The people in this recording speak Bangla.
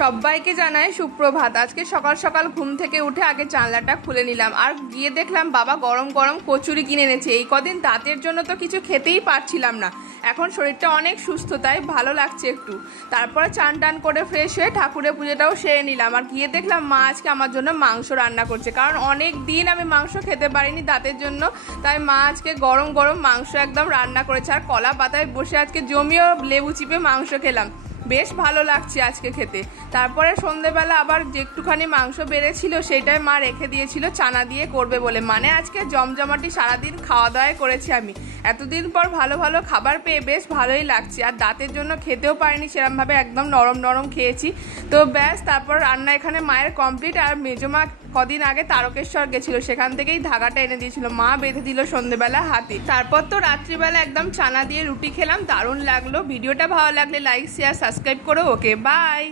সবাইকে জানাই সুপ্রভাত। আজকে সকাল সকাল ঘুম থেকে উঠে আগে জানলাটা খুলে নিলাম, আর গিয়ে দেখলাম বাবা গরম গরম কচুরি কিনে এনেছে। এই কদিন দাঁতের জন্য তো কিছু খেতেই পারছিলাম না, এখন শরীরটা অনেক সুস্থ, তাই ভালো লাগছে একটু। তারপরে চান টান করে ফ্রেশ হয়ে ঠাকুরের পুজোটাও সেরে নিলাম, আর গিয়ে দেখলাম মা আজকে আমার জন্য মাংস রান্না করছে, কারণ অনেক দিন আমি মাংস খেতে পারিনি দাঁতের জন্য, তাই মা আজকে গরম গরম মাংস একদম রান্না করেছে। আর কলা পাতায় বসে আজকে জমিয়েও লেবু চিপে মাংস খেলাম, বেশ ভালো লাগছে আজকে খেতে। তারপরে সন্ধেবেলা আবার যে একটুখানি মাংস বেড়েছিল সেটাই মা রেখে দিয়েছিল চানা দিয়ে করবে বলে, মানে আজকে জমজমাটি সারাদিন খাওয়া দাওয়াই করেছি আমি। এতদিন পর ভালো ভালো খাবার পেয়ে বেশ ভালোই লাগছে, আর দাঁতের জন্য খেতেও পারিনি সেরমভাবে, একদম নরম নরম খেয়েছি। তো ব্যাস, তারপর রান্না এখানে মায়ের কমপ্লিট। আর মেজমা কদিন আগে তারকেশ্বর গেছিল, সেখান থেকেই ধাগাটা এনে দিয়েছিল, মা বেঁধে দিল সন্ধেবেলা হাতে। তারপর তো রাত্রিবেলা একদম চানা দিয়ে রুটি খেলাম, দারুণ লাগলো। ভিডিওটা ভালো লাগলে লাইক শেয়ার সাবস্ক্রাইব করো। ওকে, বাই।